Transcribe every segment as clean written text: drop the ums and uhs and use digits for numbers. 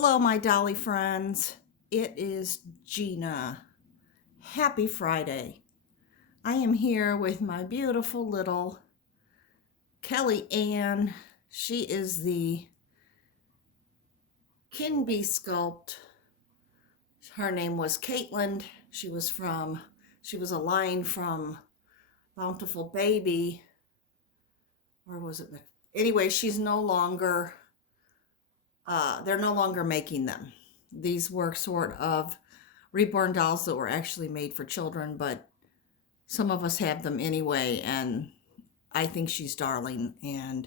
Hello, my Dolly friends. It is Gina. Happy Friday. I am here with my beautiful little Kelly Ann. She is the Kinby sculpt. Her name was Caitlin. She was a line from Bountiful Baby. Or was it? Anyway, she's no longer, they're no longer making them. These were sort of reborn dolls that were actually made for children, but some of us have them anyway, and I think she's darling. And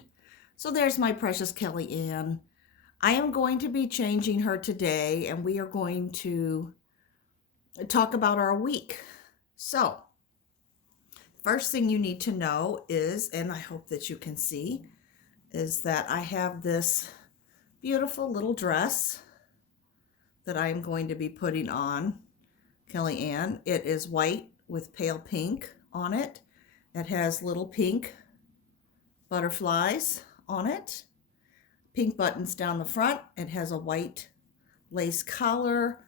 so there's my precious Kelly Ann. I am going to be changing her today, and we are going to talk about our week. So, first thing you need to know is, and I hope that you can see, is that I have this beautiful little dress that I am going to be putting on Kelly Ann. It is white with pale pink on it. It has little pink butterflies on it, pink buttons down the front. It has a white lace collar.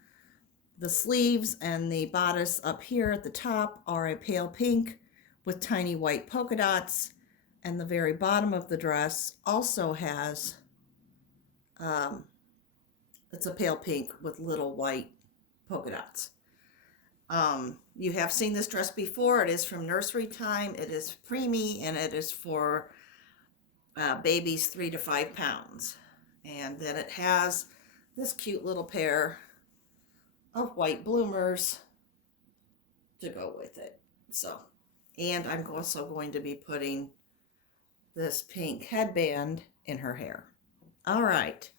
The sleeves and the bodice up here at the top are a pale pink with tiny white polka dots. And the very bottom of the dress also has, it's a pale pink with little white polka dots. You have seen this dress before. It is from Nursery Time. It is preemie, and it is for babies 3 to 5 pounds. And then it has this cute little pair of white bloomers to go with it. So, and I'm also going to be putting this pink headband in her hair. All right.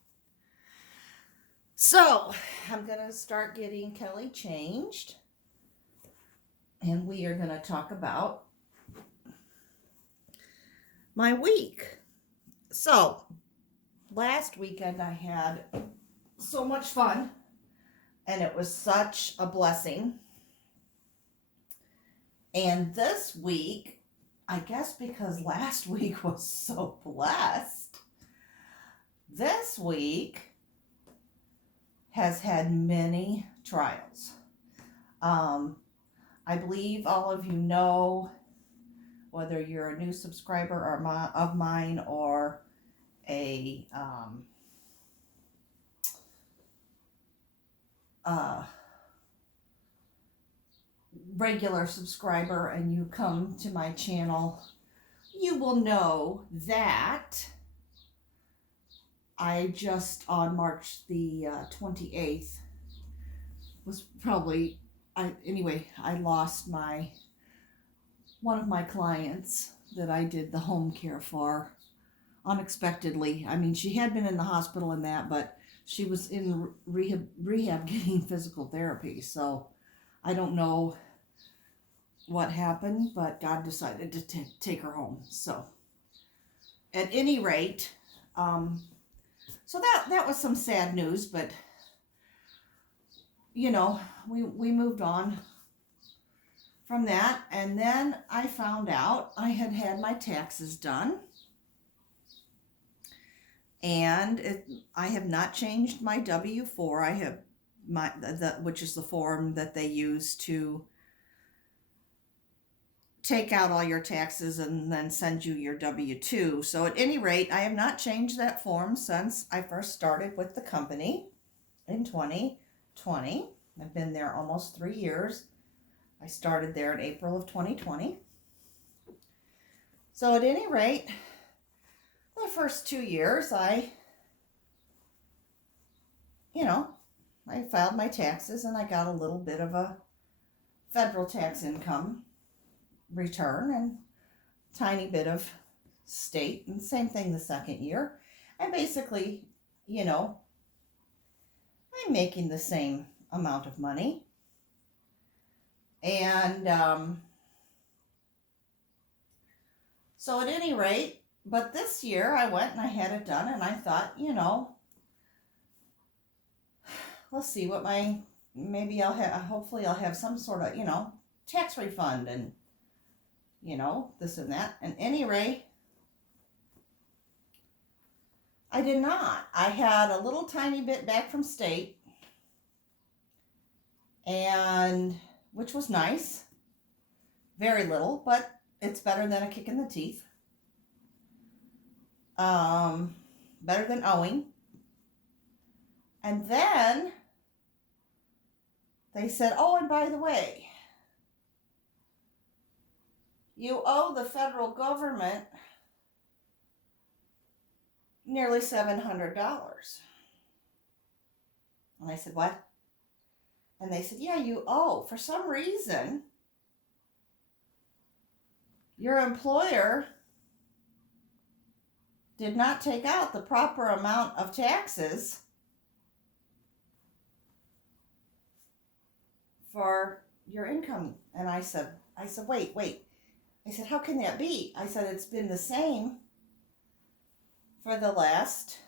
So, I'm going to start getting Kelly changed. And we are going to talk about my week. So, last weekend I had so much fun, and it was such a blessing. And this week, I guess because last week was so blessed, this week has had many trials. I believe all of you know, whether you're a new subscriber or of mine or a regular subscriber and you come to my channel, you will know that I just on March the 28th was probably, I lost one of my clients that I did the home care for unexpectedly. I mean, she had been in the hospital and that, but she was in rehab getting physical therapy. So I don't know what happened, but God decided to take her home. So at any rate, so that was some sad news, but you know, we moved on from that. And then I found out I had my taxes done, and I have not changed my W-4. I have which is the form that they use to take out all your taxes and then send you your W-2. So at any rate, I have not changed that form since I first started with the company in 2020. I've been there almost 3 years. I started there in April of 2020. So at any rate, the first 2 years, I filed my taxes and I got a little bit of a federal tax income return and tiny bit of state, and same thing the second year. And basically, I'm making the same amount of money. And so at any rate, but this year I went and I had it done, and I thought, let's see what hopefully I'll have some sort of, tax refund and, this and that. At any rate, I did not. I had a little tiny bit back from state, and which was nice. Very little, but it's better than a kick in the teeth. Better than owing. And then they said, oh, and by the way, you owe the federal government nearly $700. And I said, what? And they said, yeah, you owe. For some reason, your employer did not take out the proper amount of taxes for your income. And I said, wait. I said, how can that be? I said, it's been the same for the last,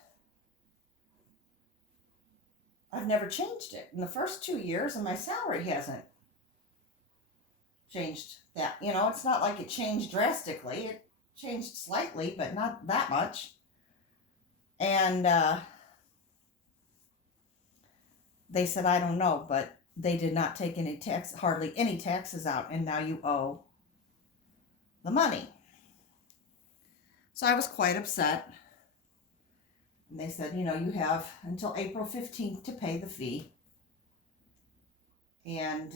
I've never changed it. In the first 2 years, and my salary hasn't changed that. You know, it's not like it changed drastically. It changed slightly, but not that much. And they said, I don't know, but they did not take hardly any taxes out, and now you owe the money. So I was quite upset. And they said, you know, you have until April 15th to pay the fee. And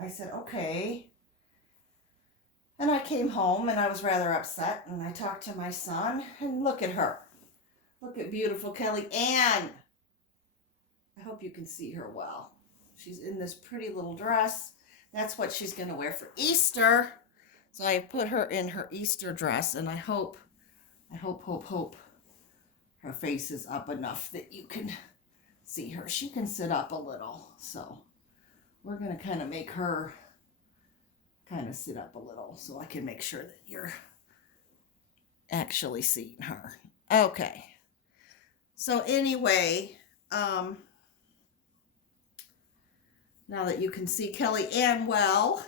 I said, okay. And I came home and I was rather upset, and I talked to my son, and look at her. Look at beautiful Kelly Ann. I hope you can see her well. She's in this pretty little dress. That's what she's going to wear for Easter. So I put her in her Easter dress, and I hope her face is up enough that you can see her. She can sit up a little. So we're going to kind of make her kind of sit up a little so I can make sure that you're actually seeing her. Okay. So anyway, now that you can see Kelly Ann well,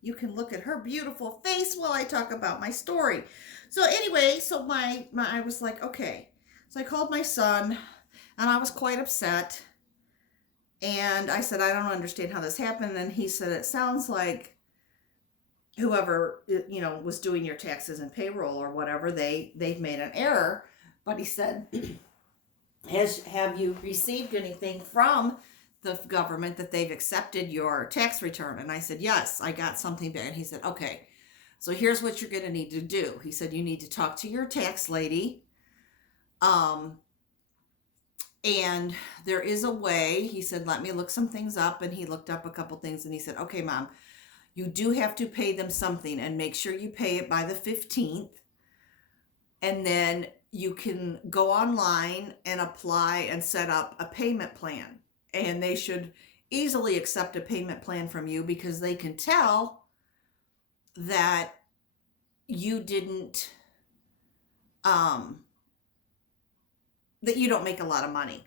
you can look at her beautiful face while I talk about my story. So anyway, so I was like, okay. So I called my son, and I was quite upset. And I said, I don't understand how this happened. And he said, it sounds like whoever, you know, was doing your taxes and payroll or whatever, they've made an error. But he said, have you received anything from the government that they've accepted your tax return? And I said, yes, I got something back. And he said, okay, so here's what you're going to need to do. He said, you need to talk to your tax lady. And there is a way. He said, let me look some things up. And he looked up a couple things, and he said, okay, Mom, you do have to pay them something, and make sure you pay it by the 15th. And then you can go online and apply and set up a payment plan. And they should easily accept a payment plan from you, because they can tell that you didn't, that you don't make a lot of money.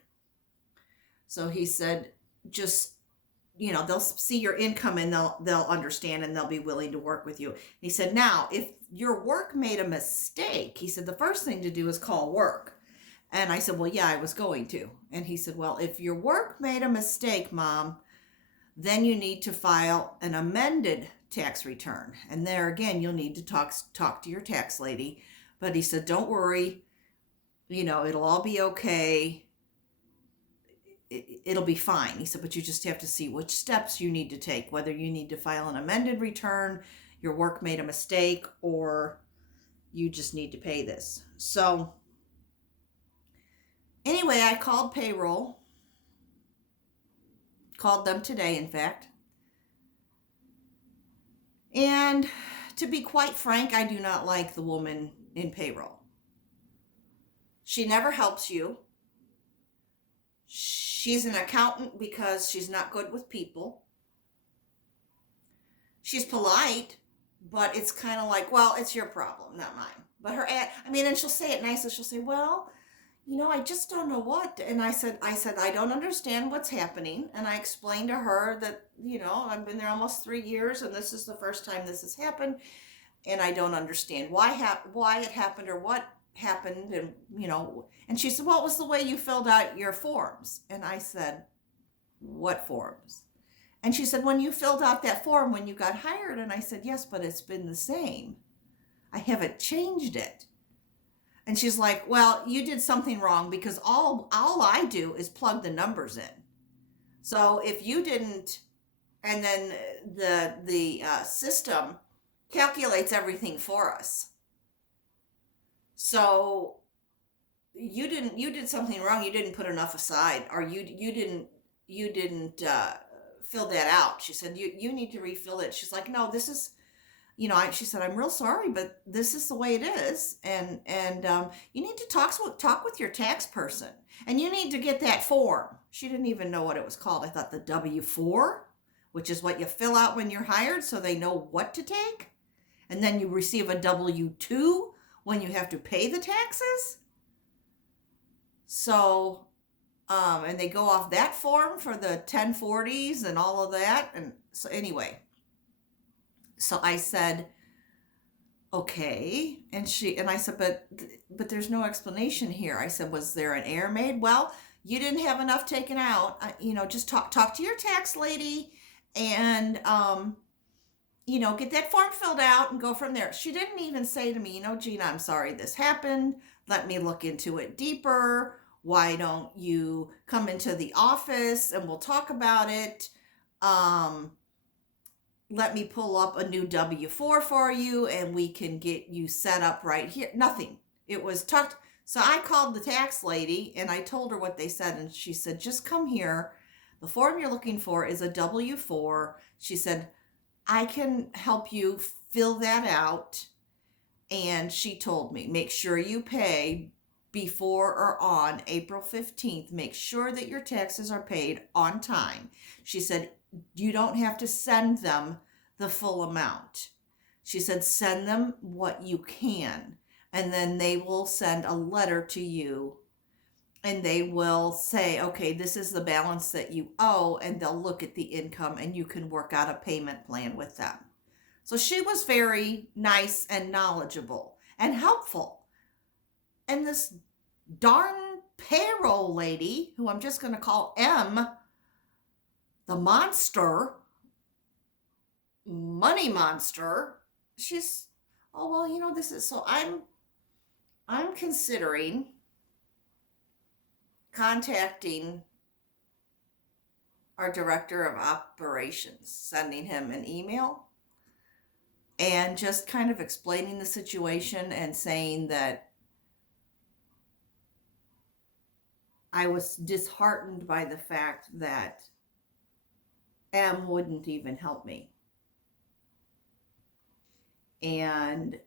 So he said, just, you know, they'll see your income, and they'll understand, and they'll be willing to work with you. He said, now, if your work made a mistake, he said, the first thing to do is call work. And I said, well, yeah, I was going to. And he said, well, if your work made a mistake, Mom, then you need to file an amended tax return. And there again, you'll need to talk to your tax lady. But he said, don't worry, you know, it'll all be okay. It'll be fine. He said, but you just have to see which steps you need to take, whether you need to file an amended return, your work made a mistake, or you just need to pay this. So anyway, I called payroll, called them today, in fact. And to be quite frank, I do not like the woman in payroll. She never helps you. She's an accountant because she's not good with people. She's polite, but it's kind of like, well, it's your problem, not mine. But and she'll say it nicely. She'll say, well, you know, I just don't know what. And I said, I don't understand what's happening. And I explained to her that, you know, I've been there almost 3 years, and this is the first time this has happened. And I don't understand why it happened, or what happened, and and she said, well, it was the way you filled out your forms. And I said, what forms? And she said, when you filled out that form when you got hired. And I said, yes, but it's been the same. I haven't changed it. And she's like, well, you did something wrong, because all I do is plug the numbers in. So if you didn't, and then the system calculates everything for us. So you did something wrong. You didn't put enough aside, or you didn't fill that out. She said, you need to refill it. She's like, no, this is, she said, I'm real sorry, but this is the way it is. And you need to talk with your tax person, and you need to get that form. She didn't even know what it was called. I thought the W-4, which is what you fill out when you're hired so they know what to take. And then you receive a W-2 when you have to pay the taxes. So, and they go off that form for the 1040s and all of that. And so anyway, so I said, okay. And I said, but there's no explanation here. I said, was there an error made? Well, you didn't have enough taken out. Just talk to your tax lady, and, get that form filled out and go from there. She didn't even say to me, Gina, I'm sorry this happened. Let me look into it deeper. Why don't you come into the office and we'll talk about it? Let me pull up a new W-4 for you and we can get you set up right here. Nothing. It was tucked. So I called the tax lady and I told her what they said. And she said, just come here. The form you're looking for is a W-4. She said, I can help you fill that out. And she told me, make sure you pay before or on April 15th. Make sure that your taxes are paid on time. She said, you don't have to send them the full amount. She said, send them what you can. And then they will send a letter to you. And they will say, okay, this is the balance that you owe. And they'll look at the income and you can work out a payment plan with them. So she was very nice and knowledgeable and helpful. And this darn payroll lady, who I'm just going to call M, the monster, money monster, she's, oh, well, this is, so I'm considering contacting our director of operations, sending him an email and just kind of explaining the situation and saying that I was disheartened by the fact that M wouldn't even help me. And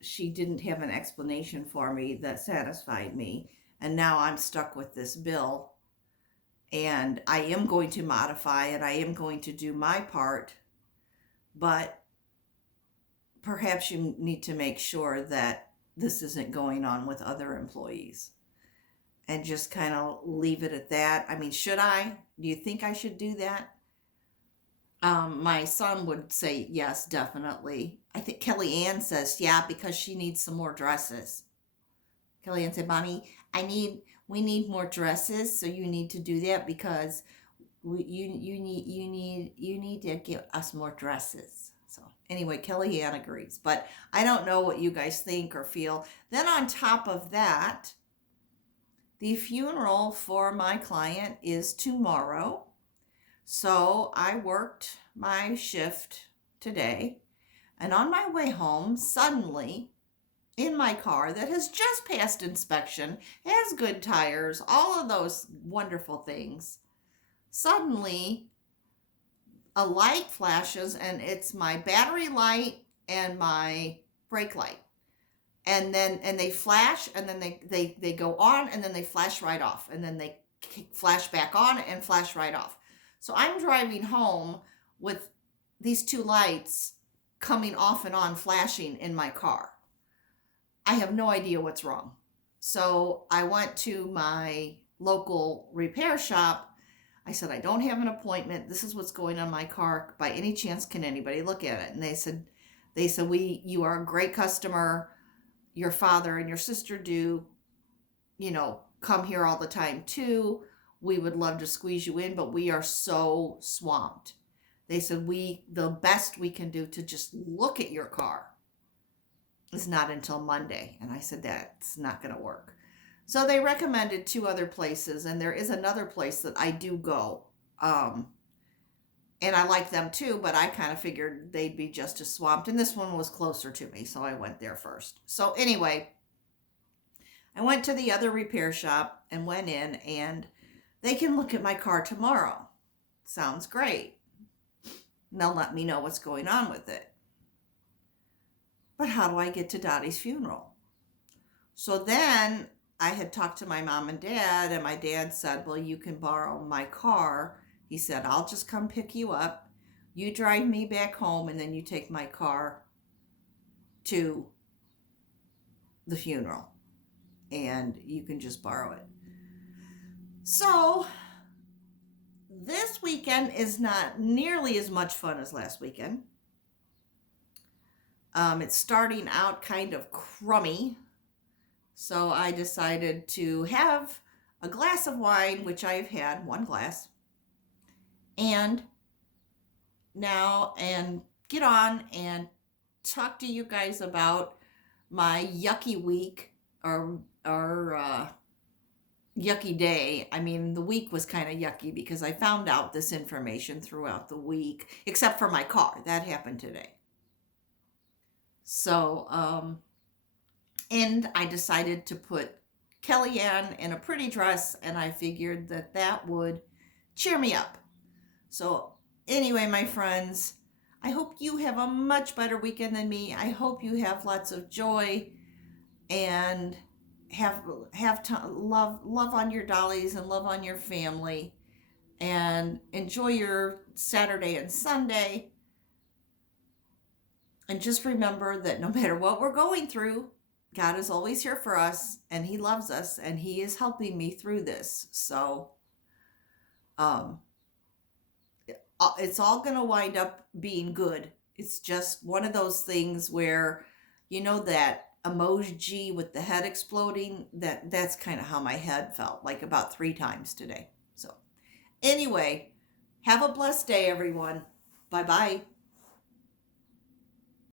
she didn't have an explanation for me that satisfied me. And now I'm stuck with this bill. And I am going to modify it. I am going to do my part. But perhaps you need to make sure that this isn't going on with other employees. And just kind of leave it at that. I mean, should I? Do you think I should do that? My son would say yes, definitely. I think Kellyanne says yeah, because she needs some more dresses. Kellyanne said, Mommy, we need more dresses, so you need to do that because you need to give us more dresses. So anyway, Kellyanne agrees, but I don't know what you guys think or feel. Then on top of that, the funeral for my client is tomorrow. So I worked my shift today, and on my way home, suddenly, in my car that has just passed inspection, has good tires, all of those wonderful things, suddenly a light flashes, and it's my battery light and my brake light. And they flash, and then they go on, and then they flash right off, and then they flash back on and flash right off. So I'm driving home with these two lights coming off and on, flashing in my car. I have no idea what's wrong. So I went to my local repair shop. I said, I don't have an appointment. This is what's going on in my car. By any chance, can anybody look at it? And they said, you are a great customer. your father and your sister do, come here all the time too. We would love to squeeze you in, but we are so swamped. They said the best we can do to just look at your car is not until Monday. And I said, that's not going to work. So they recommended 2 other places, and there is another place that I do go. And I like them too, but I kind of figured they'd be just as swamped. And this one was closer to me, so I went there first. So anyway, I went to the other repair shop and went in, and they can look at my car tomorrow. Sounds great. And they'll let me know what's going on with it. But how do I get to Dottie's funeral? So then I had talked to my mom and dad, and my dad said, well, you can borrow my car. He said, I'll just come pick you up. You drive me back home, and then you take my car to the funeral, and you can just borrow it. So this weekend is not nearly as much fun as last weekend. It's starting out kind of crummy. So I decided to have a glass of wine, which I've had 1 glass, and get on and talk to you guys about my yucky week or yucky day. I mean, the week was kind of yucky because I found out this information throughout the week, except for my car. That happened today. So, and I decided to put Kellyanne in a pretty dress, and I figured that would cheer me up. So anyway, my friends, I hope you have a much better weekend than me. I hope you have lots of joy and have love on your dollies and love on your family, and enjoy your Saturday and Sunday. And just remember that no matter what we're going through, God is always here for us, and He loves us, and He is helping me through this. So it's all going to wind up being good. It's just one of those things where, that emoji with the head exploding, that's kind of how my head felt, like about 3 times today. So anyway, have a blessed day, everyone. Bye-bye.